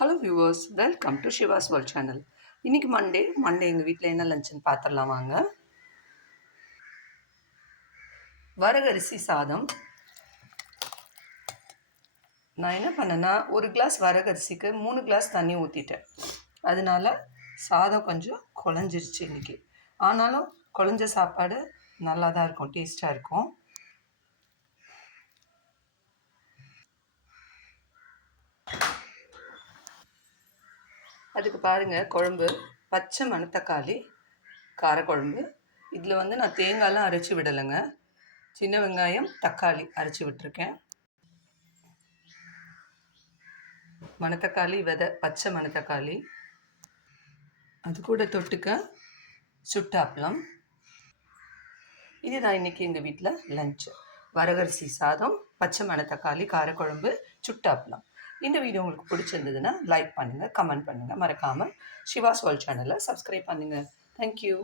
Hello viewers, welcome to Shiva's world channel. இன்றைக்கி Monday எங்கள் வீட்டில் என்ன லஞ்சுன்னு பார்த்துடலாம் வாங்க. வரகரிசி சாதம். நான் என்ன பண்ணேன்னா, ஒரு கிளாஸ் வரகரிசிக்கு 3 கிளாஸ் தண்ணி ஊற்றிட்டேன். அதனால சாதம் கொஞ்சம் குழஞ்சிருச்சு இன்றைக்கி. ஆனாலும் குழஞ்ச சாப்பாடு நல்லா தான் இருக்கும், டேஸ்ட்டாக இருக்கும். அதுக்கு பாருங்கள், குழம்பு பச்சை மணத்தக்காளி காரக்குழம்பு. இதில் நான் தேங்காயெலாம் அரைச்சி விடலைங்க, சின்ன வெங்காயம் தக்காளி அரைச்சி விட்டுருக்கேன். மணத்தக்காளி விதை, பச்சை மணத்தக்காளி. அது கூட தொட்டுக்க சுட்டாப்பளம். இதுதான் இன்றைக்கி எங்கள் வீட்டில் லஞ்சு. வரகரிசி சாதம், பச்சை மணத்தக்காளி காரக்குழம்பு, சுட்டாப்பளம். இந்த வீடியோ உங்களுக்கு பிடிச்சிருந்ததுன்னா லைக் பண்ணுங்கள், கமெண்ட் பண்ணுங்கள். மறக்காமல் ஷிவாஸ் வேர்ல்ட் சேனலை சப்ஸ்கிரைப் பண்ணுங்கள். தேங்க்யூ.